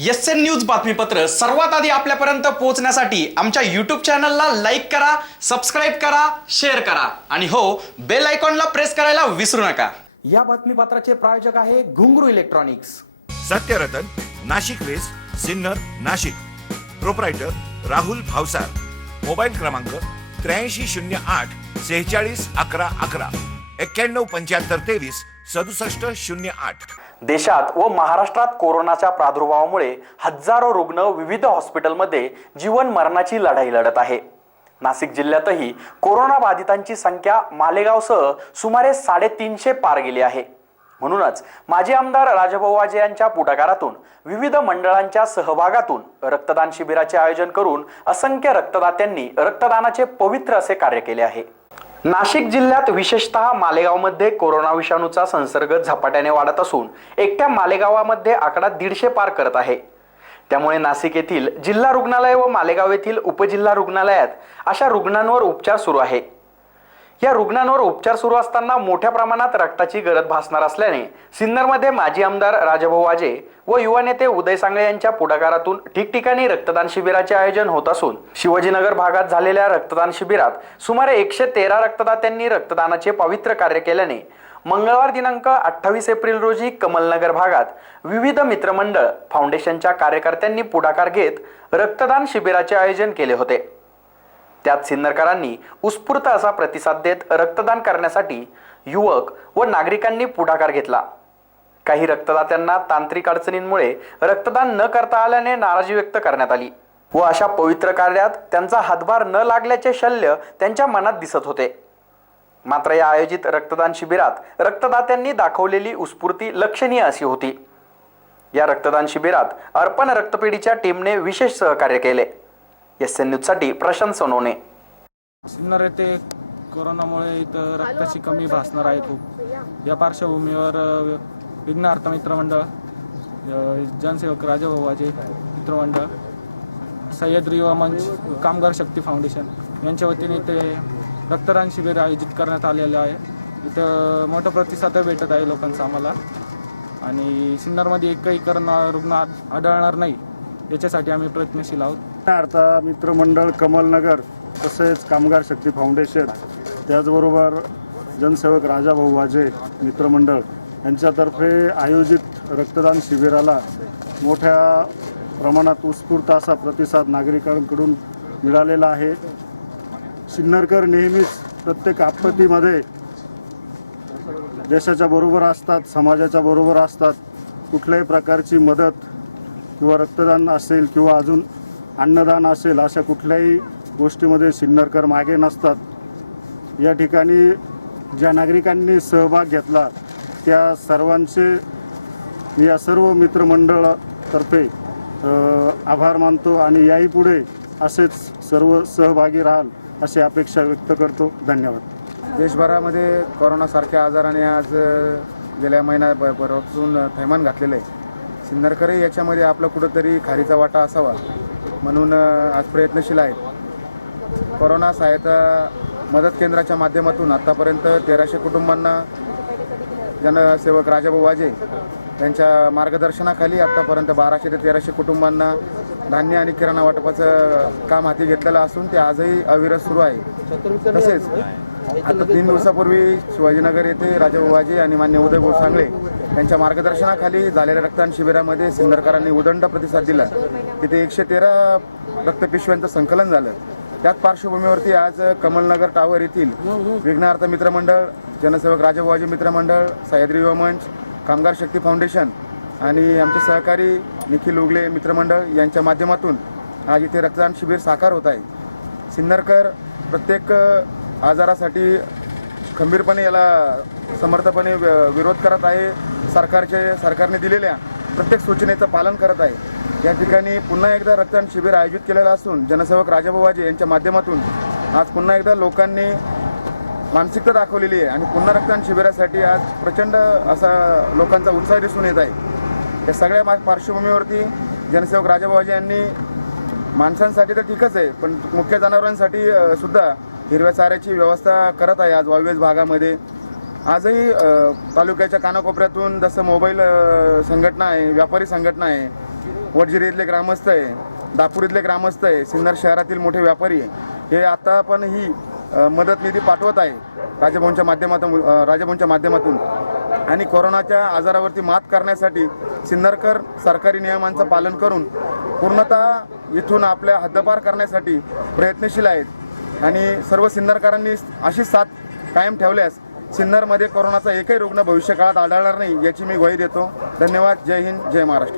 SN news बातमीपत्र सर्वात आधी आपल्यापर्यंत पोहोचण्यासाठी आमच्या यूट्यूब चॅनलला लाईक करा, सबस्क्राईब करा, शेअर करा आणि हो, बेल आयकॉनला प्रेस करायला विसरू नका। या बातमीपत्राचे प्रायोजक आहे Ghungroo electronics. Satyaratan, Nashik west, Sinnar, Nashik. Proprietor Rahul Bhavsar. Mobile क्रमांक 8308 46 11 11 91 75 23 67 08। देशात व महाराष्ट्रात कोरोनाच्या प्रादुर्भावामुळे हजारो रुग्ण विविध हॉस्पिटलमध्ये जीवन मरणाची लढाई लढत आहे। नाशिक जिल्ह्यातही कोरोना बाधितांची संख्या मालेगावसह सुमारे 350 पार गेली आहे। म्हणूनच माजी आमदार राजाभाऊ वाजे यांच्या पुढाकारातून विविध मंडळांच्या सहभागातून रक्तदान शिबिराचे आयोजन करून असंख्य रक्तदात्यांनी रक्तदानाचे पवित्र असे कार्य केले आहे। नाशिक जिल्ह्यात विशेषतः मालेगावमध्ये कोरोना विषाणूचा संसर्ग झपाट्याने वाढत असून एकट्या मालेगावामध्ये आकडा 150 पार करत आहे। त्यामुळे नाशिक येथील जिल्हा रुग्णालय व मालेगाव येथील उपजिल्हा रुग्णालयात अशा रुग्णांवर उपचार सुरू आहे। या रुग्णांवर उपचार सुरू असताना मोठ्या प्रमाणात रक्ताची गरज भासणार असल्याने सिन्नरमध्ये माजी आमदार राजाभाऊ वाजे व युवा नेते उदय सांगळे यांच्या पुढाकारातून ठिकठिकाणी रक्तदान शिबिराचे आयोजन होत असून शिवाजीनगर भागात झालेल्या रक्तदान शिबिरात सुमारे 113 रक्तदात्यांनी रक्तदानाचे पवित्र कार्य केल्याने मंगळवार दिनांक 28 एप्रिल रोजी कमलनगर भागात विविध मित्रमंडळ फाउंडेशनच्या कार्यकर्त्यांनी पुढाकार घेत रक्तदान शिबिराचे आयोजन केले होते। त्यात सिन्नरकरांनी उत्स्फूर्त असा प्रतिसाद देत रक्तदान करण्यासाठी युवक व नागरिकांनी पुढाकार घेतला। काही रक्तदात्यांना तांत्रिक अडचणींमुळे रक्तदान न करता आल्याने नाराजी व्यक्त करण्यात आली व अशा पवित्र कार्यात त्यांचा हातभार न लागल्याचे शल्य त्यांच्या मनात दिसत होते। मात्र या आयोजित रक्तदान शिबिरात रक्तदात्यांनी दाखवलेली उत्स्फूर्ती लक्षणीय अशी होती। या रक्तदान शिबिरात अर्पण रक्तपेढीच्या टीमने विशेष सहकार्य केले। एसएन न्यूज साठी प्रशांत सोनवणे। सिन्नर येथे कोरोनामुळे इथं रक्ताची कमी भासणार आहे खूप। या पार्श्वभूमीवर विघ्नार्थ मित्रमंडळ, जनसेवक राजाभाऊ वाजे मित्रमंडळ, सह्याद्री युवा मंच, कामगार शक्ती फाउंडेशन यांच्या वतीने ते रक्तदान शिबिर आयोजित करण्यात आलेलं आहे। इथं मोठा प्रतिसाद भेटत आहे लोकांचा आम्हाला आणि सिन्नरमध्ये एकही रुग्ण आढळणार नाही याच्यासाठी आम्ही प्रयत्नशील आहोत। अर्था मित्रमंडळ कमलनगर तसेच कामगार शक्ती फाउंडेशन त्याचबरोबर जनसेवक राजाभाऊ वाजे मित्रमंडळ यांच्यातर्फे आयोजित रक्तदान शिबिराला मोठ्या प्रमाणात उत्स्फूर्त असा प्रतिसाद नागरिकांकडून मिळालेला आहे। सिन्नरकर नेहमीच प्रत्येक आपत्तीमध्ये देशाच्या बरोबर असतात, समाजाच्या बरोबर असतात। कुठल्याही प्रकारची मदत किंवा रक्तदान असेल किंवा अजून अन्नदान असेल अशा कुठल्याही गोष्टीमध्ये सिन्नरकर मागे नसतात। या ठिकाणी ज्या नागरिकांनी सहभाग घेतला त्या सर्वांचे या सर्व मित्रमंडळातर्फे आभार मानतो आणि याही पुढे असेच सर्व सहभागी राहाल अशी अपेक्षा व्यक्त करतो। धन्यवाद। देशभरामध्ये कोरोनासारख्या आजाराने आज गेल्या महिन्यापासून थैमान घातलेलं आहे। सिन्नरकरही याच्यामध्ये आपला कुठंतरी खारीचा वाटा असावा म्हणून आज प्रयत्नशील आहेत। कोरोना सहायता मदत केंद्राच्या माध्यमातून आत्तापर्यंत 1300 कुटुंबांना जनसेवक राजाभाऊ वाजे यांच्या मार्गदर्शनाखाली आत्तापर्यंत 1200 ते 1300 कुटुंबांना धान्य आणि किराणा वाटपाचं काम हाती घेतलेलं असून ते आजही अविरत सुरू आहे। तसेच आता 3 दिवसापूर्वी शिवाजीनगर येथे राजाभाऊ वाजे आणि मान्य उदय सांगळे यांच्या मार्गदर्शनाखाली झालेल्या रक्तदान शिबिरामध्ये सिन्नरकरांनी उदंड प्रतिसाद दिला। तिथे 113 रक्तपिशव्यांचं संकलन झालं। त्याच पार्श्वभूमीवरती आज कमलनगर टावर येथील विघ्नार्थ मित्रमंडळ, जनसेवक राजाभाऊ वाजे मित्रमंडळ, सह्याद्री युवा मंच, कामगार शक्ती फाउंडेशन आणि आमचे सहकारी निखिल उगले मित्रमंडळ यांच्या माध्यमातून आज इथे रक्तदान शिबिर साकार होत आहे। सिन्नरकर प्रत्येक आजारासाठी खंबीरपणे याला समर्थपणे विरोध करत आहे। सरकारने दिलेल्या प्रत्येक सूचनेचं पालन करत आहे। या ठिकाणी पुन्हा एकदा रक्तदान शिबिर आयोजित केलेलं असून जनसेवक राजाभाऊ वाजे यांच्या माध्यमातून आज पुन्हा एकदा लोकांनी मानसिकता दाखवलेली आहे आणि पुन्हा रक्तदान शिबिरासाठी आज प्रचंड असा लोकांचा उत्साह दिसून येत आहे। या सगळ्या पार्श्वभूमीवरती जनसेवक राजाभाऊ वाजे यांनी माणसांसाठी तर ठीकच आहे पण मुख्य जनावरांसाठी सुद्धा हिरव्या चाऱ्याची व्यवस्था करत आहे। आज वायव्य भागामध्ये आजही तालुक्याच्या कानाकोपऱ्यातून जसं मोबाईल संघटना आहे, व्यापारी संघटना आहे, वडजिरी इथले ग्रामस्थ आहे, दापूर इथले ग्रामस्थ आहे, सिन्नर शहरातील मोठे व्यापारी आहे, हे आता पण ही मदत निधी पाठवत आहे राजभवनच्या माध्यमातून आणि कोरोनाच्या आजारावरती मात करण्यासाठी सिन्नरकर सरकारी नियमांचं पालन करून पूर्णतः इथून आपल्या हद्दपार करण्यासाठी प्रयत्नशील आहेत आणि सर्व सिन्नरकरांनी अशीच साथ कायम ठेवल्यास सिन्नरमध्ये कोरोनाचा एकही रुग्ण भविष्यकाळात आढळणार नाही याची मी ग्वाही देतो. धन्यवाद. जय हिंद, जय महाराष्ट्र.